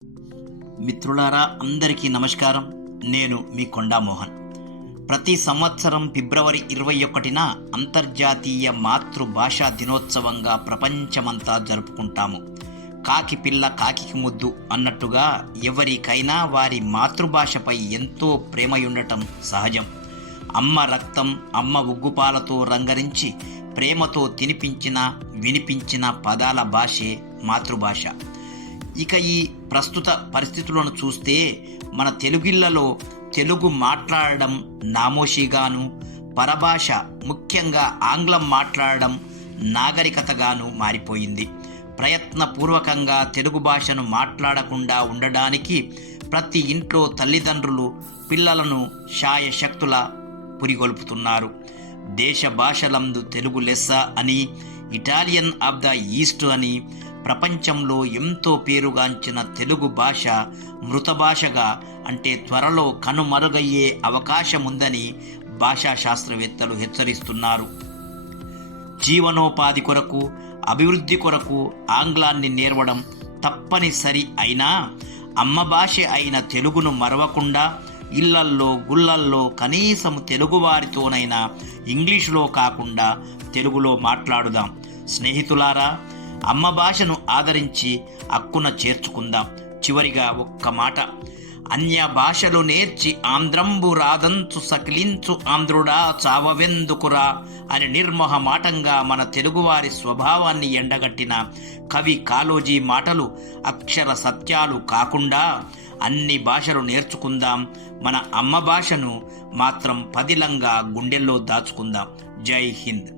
మిత్రులారా, అందరికీ నమస్కారం. నేను మీ కొండా మోహన్. ప్రతి సంవత్సరం ఫిబ్రవరి 21న అంతర్జాతీయ మాతృభాషా దినోత్సవంగా ప్రపంచమంతా జరుపుకుంటాము. కాకి పిల్ల కాకికి ముద్దు అన్నట్టుగా ఎవరికైనా వారి మాతృభాషపై ఎంతో ప్రేమయుండటం సహజం. అమ్మ రక్తం, అమ్మ ఉగ్గుపాలతో రంగరించి ప్రేమతో తినిపించిన వినిపించిన పదాల భాషే మాతృభాష. ఇక ఈ ప్రస్తుత పరిస్థితులను చూస్తే మన తెలుగిళ్లలో తెలుగు మాట్లాడడం నామోషిగాను, పరభాష ముఖ్యంగా ఆంగ్లం మాట్లాడడం నాగరికతగాను మారిపోయింది. ప్రయత్నపూర్వకంగా తెలుగు భాషను మాట్లాడకుండా ఉండడానికి ప్రతి ఇంట్లో తల్లిదండ్రులు పిల్లలను శాయశక్తులా పురిగొల్పుతున్నారు. దేశ భాషలందు తెలుగు లెస్స అని, ఇటాలియన్ ఆఫ్ ద ఈస్ట్ అని, ప్రపంచంలో ఎంతో పేరుగాంచిన తెలుగు భాష మృత భాషగా, అంటే త్వరలో కనుమరుగయ్యే అవకాశముందని భాషా శాస్త్రవేత్తలు హెచ్చరిస్తున్నారు. జీవనోపాధి కొరకు, అభివృద్ధి కొరకు ఆంగ్లాన్ని నేర్వడం తప్పనిసరి అయినా అమ్మ భాష అయిన తెలుగును మరవకుండా ఇళ్లల్లో గుళ్ళల్లో కనీసం తెలుగువారితోనైనా ఇంగ్లీషులో కాకుండా తెలుగులో మాట్లాడుదాం. స్నేహితులారా, అమ్మ భాషను ఆదరించి హక్కున చేర్చుకుందాం. చివరిగా ఒక్క మాట: అన్య భాషలు నేర్చి ఆంధ్రంబు రాదంచు సకిలించు ఆంధ్రుడా చావవెందుకురా అని నిర్మోహమాటంగా మన తెలుగువారి స్వభావాన్ని ఎండగట్టిన కవి కాళోజీ మాటలు అక్షర సత్యాలు కాకుండా అన్ని భాషలు నేర్చుకుందాం. మన అమ్మ భాషను మాత్రం పదిలంగా గుండెల్లో దాచుకుందాం. జై హింద్.